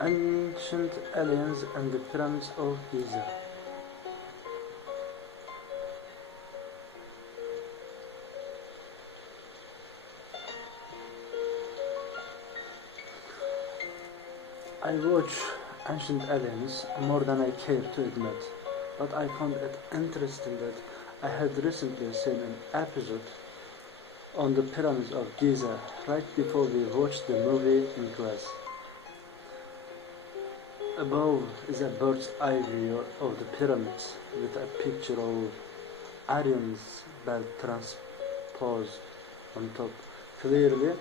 Ancient aliens and the pyramids of Giza. I watch Ancient Aliens more than I care to admit, but I found it interesting that I had recently seen an episode on the pyramids of Giza right before we watched the movie in class. Above is a bird's eye view of the pyramids with a picture of Orion's belt transposed on top. Clearly,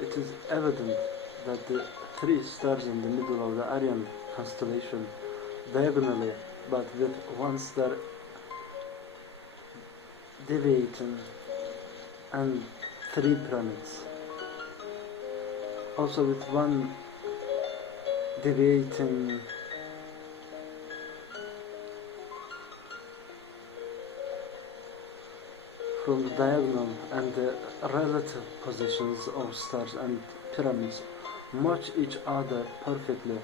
it is evident that the three stars in the middle of the Orion constellation diagonally, but with one star deviating, and three pyramids, also with one deviating from the diagonal, and the relative positions of stars and pyramids match each other perfectly.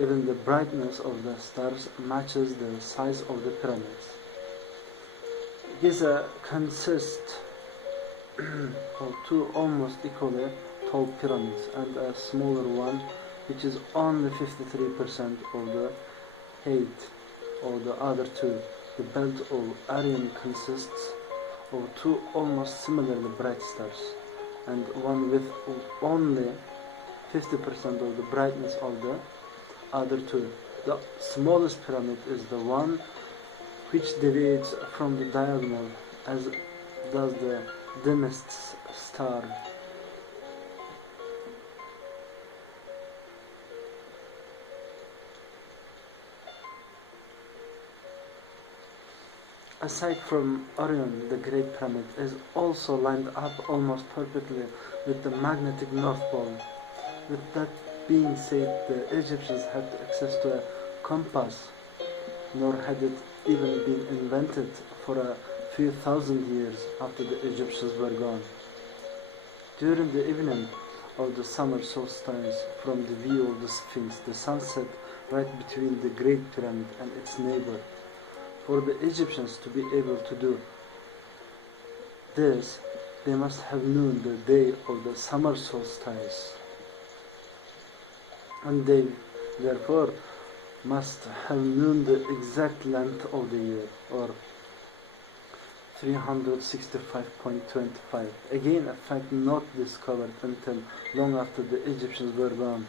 Even the brightness of the stars matches the size of the pyramids. Giza consists of two almost equally tall pyramids and a smaller one which is only 53% of the height of the other two. The belt of Orion consists of two almost similarly bright stars and one with only 50% of the brightness of the other two. The smallest pyramid is the one which deviates from the diagonal, as does the dimmest star. Aside from Orion, the Great Pyramid is also lined up almost perfectly with the magnetic North Pole. With that being said, the Egyptians had access to a compass, nor had it even been invented for a few thousand years after the Egyptians were gone. During the evening of the summer solstice, from the view of the Sphinx, the sun set right between the Great Pyramid and its neighbor. For the Egyptians to be able to do this, they must have known the day of the summer solstice, and they therefore must have known the exact length of the year, or 365.25. Again, a fact not discovered until long after the Egyptians were gone.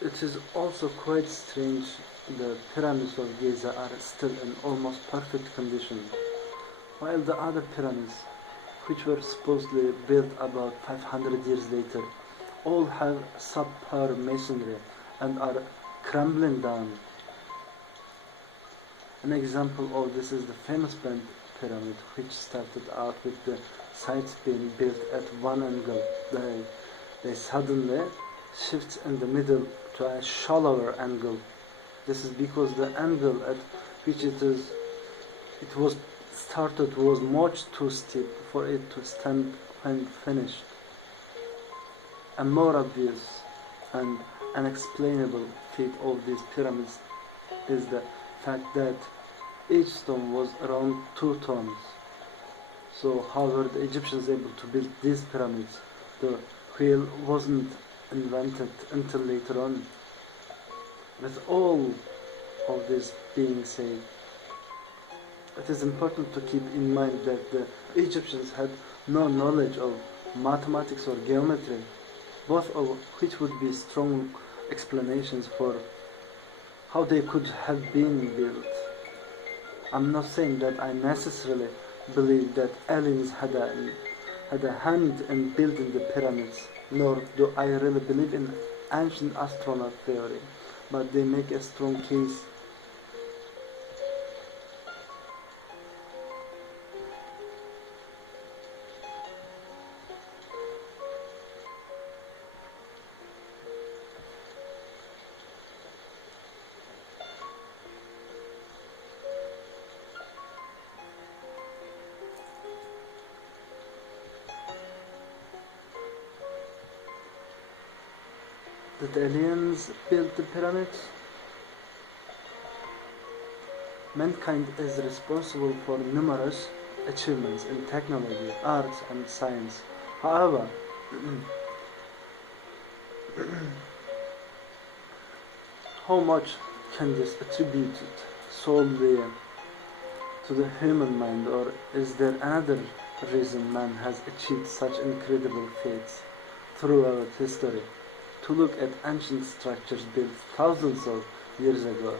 It is also quite strange the pyramids of Giza are still in almost perfect condition, while the other pyramids, which were supposedly built about 500 years later, all have subpar masonry and are crumbling down. An example of this is the famous Bend Pyramid, which started out with the sides being built at one angle. They suddenly shift in the middle to a shallower angle. This is because the angle at which it was started was much too steep for it to stand when finished. A more obvious and unexplainable feat of these pyramids is the fact that each stone was around 2 tons. So how were the Egyptians able to build these pyramids? The wheel wasn't invented until later on. With all of this being said, it is important to keep in mind that the Egyptians had no knowledge of mathematics or geometry, both of which would be strong explanations for how they could have been built. I'm not saying that I necessarily believe that aliens had a hand in building the pyramids, nor do I really believe in ancient astronaut theory, but they make a strong case. that aliens built the pyramids? Mankind is responsible for numerous achievements in technology, art, and science. However, how much can this attributed solely to the human mind, or is there another reason man has achieved such incredible feats throughout history? To look at ancient structures built thousands of years ago,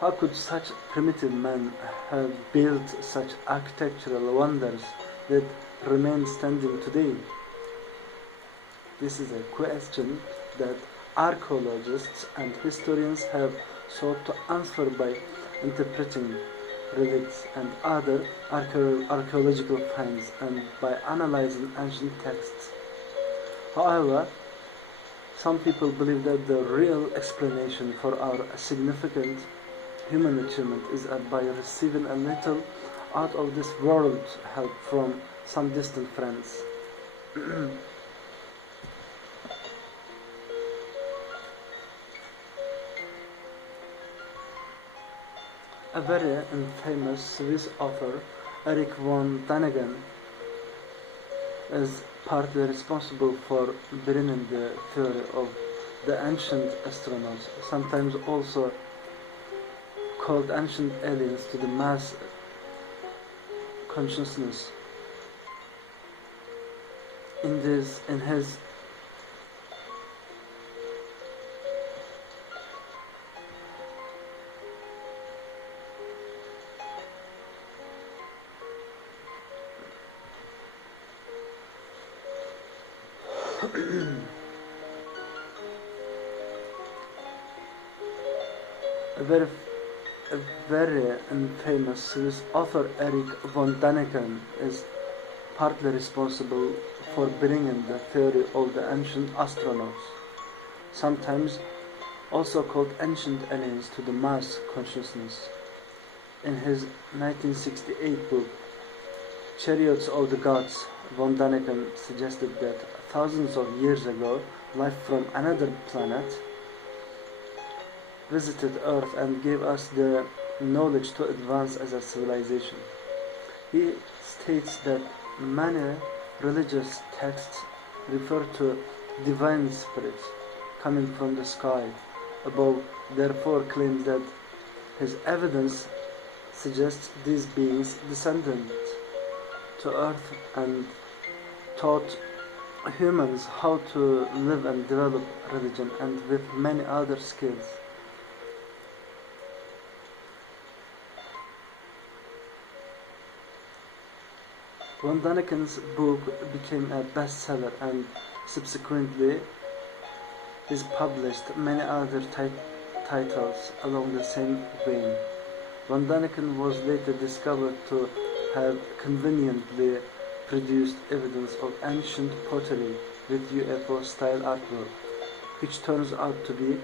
how could such primitive men have built such architectural wonders that remain standing today? This is a question that archaeologists and historians have sought to answer by interpreting relics and other archaeological finds and by analyzing ancient texts. However, some people believe that the real explanation for our significant human achievement is by receiving a little out of this world help from some distant friends. A very famous Swiss author, Erich von Däniken, is partly responsible for bringing the theory of the ancient astronauts, sometimes also called ancient aliens, to the mass consciousness. In his a very famous Swiss author, Erich von Däniken, is partly responsible for bringing the theory of the ancient astronauts, sometimes also called ancient aliens, to the mass consciousness. In his 1968 book, Chariots of the Gods, von Däniken suggested that thousands of years ago, life from another planet visited Earth and gave us the knowledge to advance as a civilization. He states that many religious texts refer to divine spirits coming from the sky above, therefore claims that his evidence suggests these beings descended to Earth and taught humans how to live and develop religion, and with many other skills. Von Daniken's book became a bestseller, and subsequently he's published many other titles along the same vein. Von Daniken was later discovered to have conveniently produced evidence of ancient pottery with UFO-style artwork, which turns out to be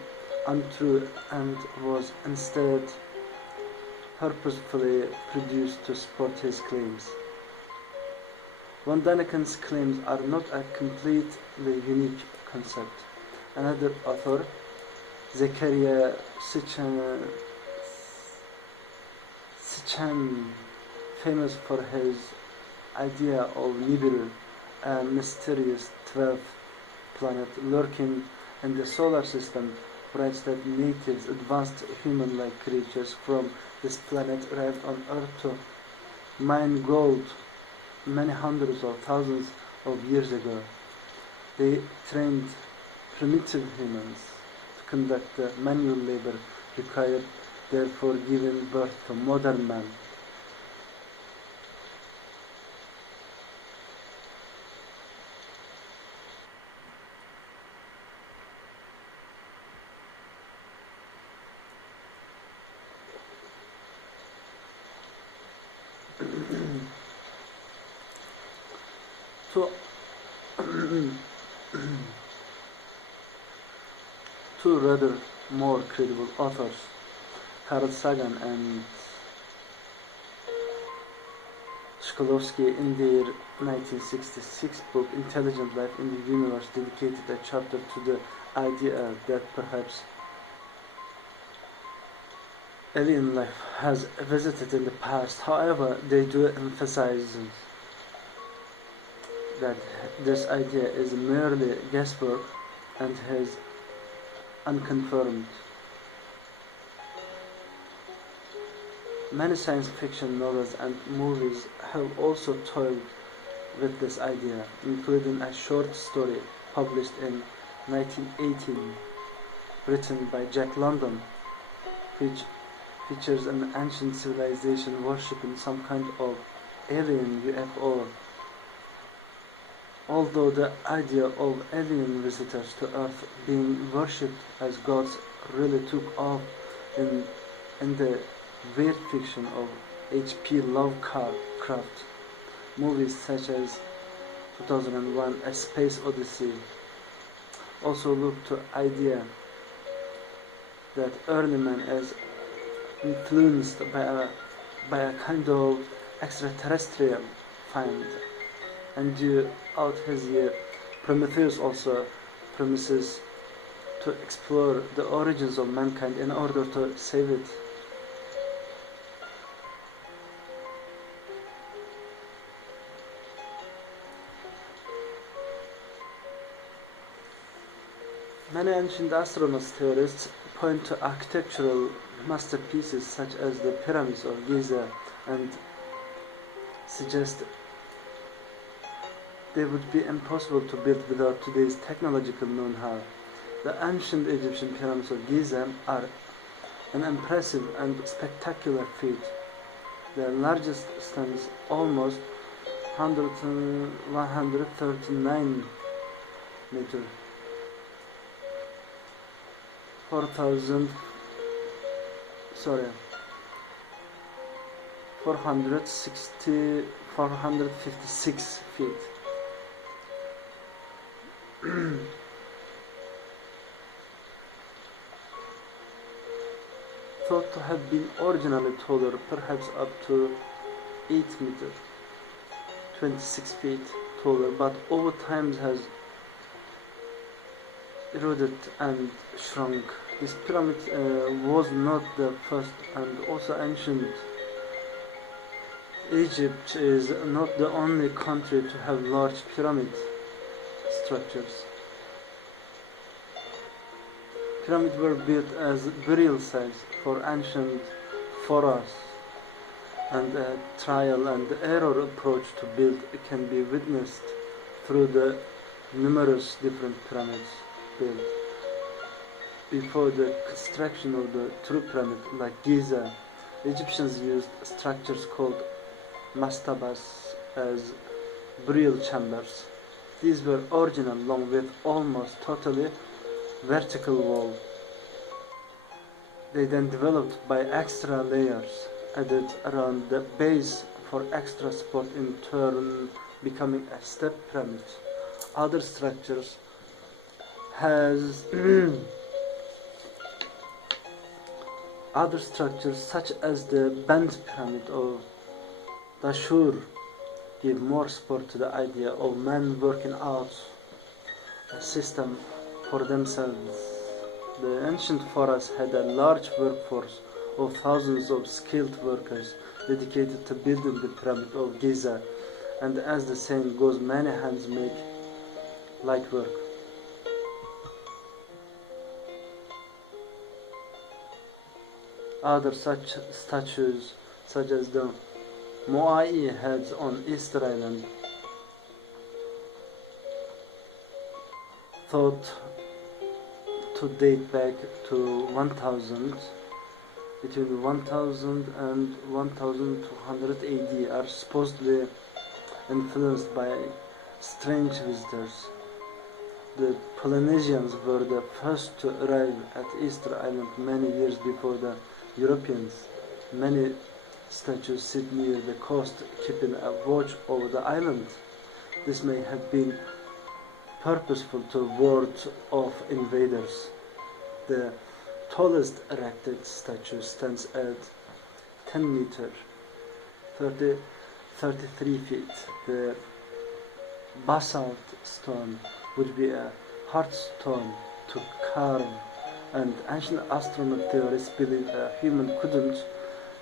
untrue and was instead purposefully produced to support his claims. Von Daniken's claims are not a completely unique concept. Another author, Zechariah Sitchin, famous for his idea of Nibiru, a mysterious 12th planet lurking in the solar system, writes that natives, advanced human-like creatures from this planet arrived on Earth to mine gold many hundreds of thousands of years ago. They trained primitive humans to conduct the manual labor required, therefore giving birth to modern man. Two rather more credible authors, Carl Sagan and Shklovsky, in their 1966 book Intelligent Life in the Universe, dedicated a chapter to the idea that perhaps alien life has visited in the past. However, they do emphasize that this idea is merely guesswork and is unconfirmed. Many science fiction novels and movies have also toyed with this idea, including a short story published in 1918, written by Jack London, which features an ancient civilization worshipping some kind of alien UFO. Although the idea of alien visitors to Earth being worshipped as gods really took off in the weird fiction of H.P. Lovecraft, movies such as 2001: A Space Odyssey also look to idea that early man is influenced by a kind of extraterrestrial find, and due out his year, Prometheus also promises to explore the origins of mankind in order to save it. Many ancient astronomers theorists point to architectural masterpieces such as the pyramids of Giza and suggest they would be impossible to build without today's technological know-how. The ancient Egyptian pyramids of Giza are an impressive and spectacular feat. The largest stands almost 139 meters. 456 feet. Thought to have been originally taller, perhaps up to 8 meters, 26 feet taller, but over time has eroded and shrunk. This pyramid was not the first, and also ancient Egypt is not the only country to have large pyramid structures. Pyramids were built as burial sites for ancient pharaohs, and a trial and error approach to build can be witnessed through the numerous different pyramids built. Before the construction of the true pyramid like Giza, Egyptians used structures called mastabas as burial chambers. These were original, long with almost totally vertical wall. They then developed by extra layers added around the base for extra support, in turn becoming a step pyramid. Other structures such as the bent pyramid of Dashur give more support to the idea of men working out a system for themselves. The ancient pharaohs had a large workforce of thousands of skilled workers dedicated to building the pyramid of Giza, and as the saying goes, many hands make light work. Other such statues, such as the Moai heads on Easter Island, thought to date back to 1000, between 1000 and 1200 AD, are supposedly influenced by strange visitors. The Polynesians were the first to arrive at Easter Island many years before the Europeans. Many statues sit near the coast, keeping a watch over the island. This may have been purposeful to ward off invaders. The tallest erected statue stands at 10 meters, 33 feet. The basalt stone would be a hard stone to carve, and ancient astronaut theorists believe a human couldn't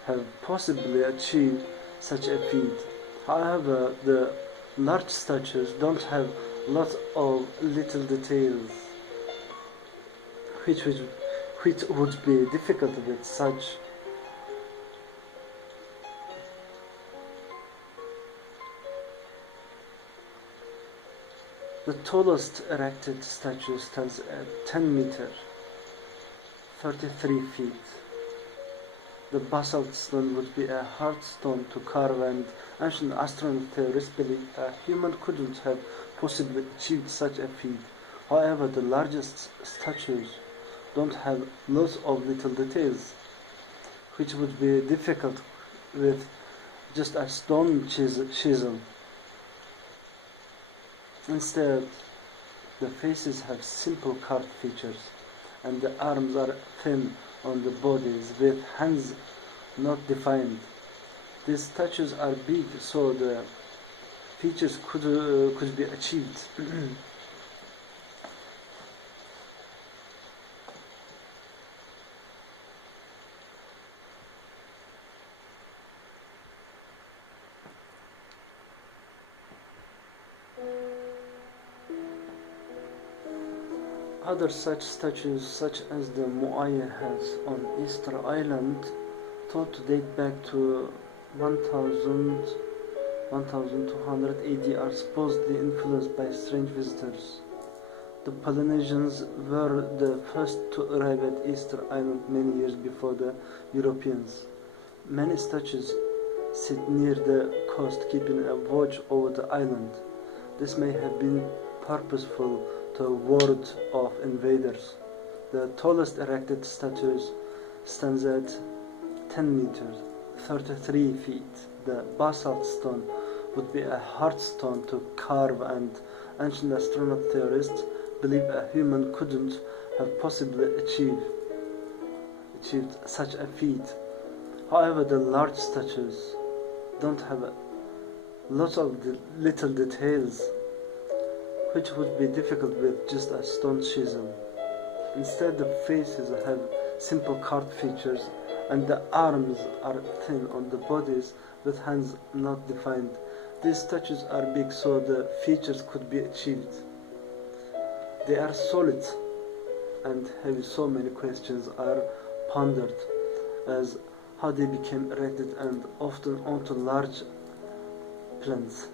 have possibly achieved such a feat. However, the large statues don't have lots of little details, which would be difficult with such. The tallest erected statue stands at 10 meters, 33 feet. The basalt stone would be a hard stone to carve, and ancient astronaut theorists believe a human couldn't have possibly achieved such a feat. However, the largest statues don't have lots of little details, which would be difficult with just a stone chisel. Instead, the faces have simple carved features, and the arms are thin on the bodies with hands not defined. These statues are big, so the features could be achieved. Other such statues, such as the Moai has on Easter Island, thought to date back to 1200 AD, are supposedly influenced by strange visitors. The Polynesians were the first to arrive at Easter Island many years before the Europeans. Many statues sit near the coast, keeping a watch over the island. This may have been purposeful to ward off invaders. The tallest erected statue stands at 10 meters, 33 feet. The basalt stone would be a hard stone to carve, and ancient astronaut theorists believe a human couldn't have possibly achieved such a feat. However, the large statues don't have lots of little details, which would be difficult with just a stone chisel. Instead, the faces have simple carved features, and the arms are thin on the bodies with hands not defined. These statues are big, so the features could be achieved. They are solid and heavy, so many questions are pondered as how they became erected, and often onto large plants.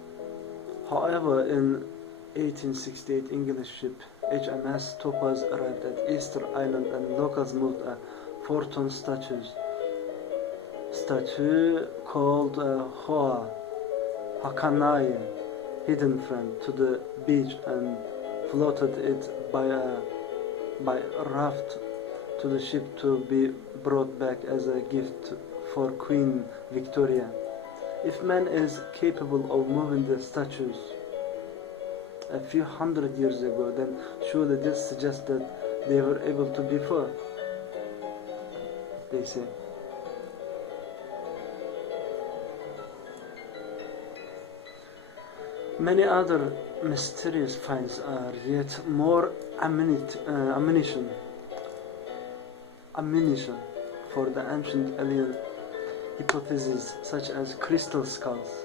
However, in 1868, English ship HMS Topaz arrived at Easter Island, and locals moved a 4-ton statue called Hoa Hakanaye, hidden friend, to the beach and floated it by raft to the ship to be brought back as a gift for Queen Victoria. If man is capable of moving the statues a few hundred years ago, then surely this suggests that they were able to before, they say. Many other mysterious finds are yet more ammunition for the ancient alien hypotheses, such as crystal skulls.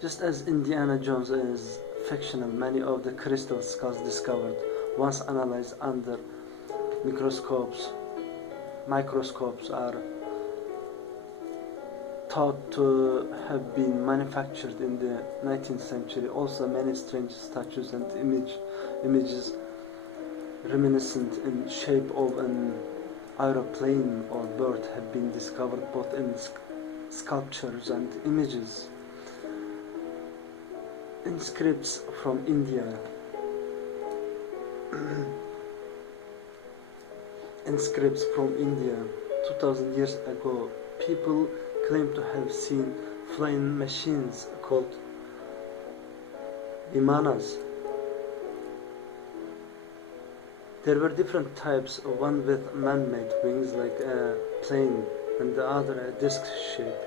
Just as Indiana Jones is fictional, many of the crystal skulls discovered, once analyzed under microscopes, are thought to have been manufactured in the 19th century. Also, many strange statues and images reminiscent in shape of an aeroplane or bird have been discovered, both in sculptures and images. Inscripts from India. 2000 years ago, people claim to have seen flying machines called vimanas. There were different types, one with man-made wings like a plane, and the other a disc shape.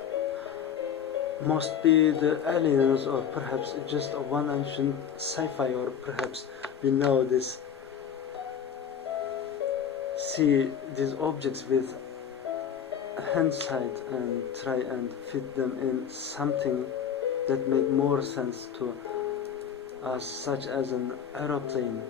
must be the aliens, or perhaps just one ancient sci-fi, or perhaps we know this, see these objects with hindsight and try and fit them in something that make more sense to us, such as an aeroplane.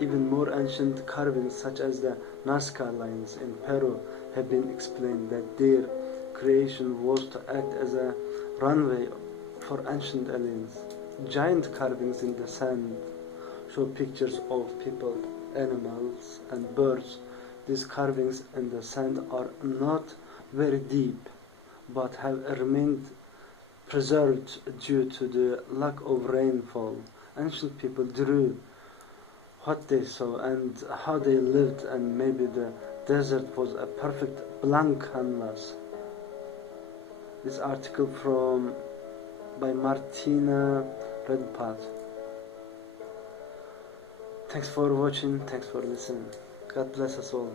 Even more ancient carvings, such as the Nazca lines in Peru, have been explained that their creation was to act as a runway for ancient aliens. Giant carvings in the sand show pictures of people, animals, and birds. These carvings in the sand are not very deep, but have remained preserved due to the lack of rainfall. Ancient people drew what they saw and how they lived, and maybe the desert was a perfect blank canvas. This article by Martina Redpath. Thanks for watching, thanks for listening. God bless us all.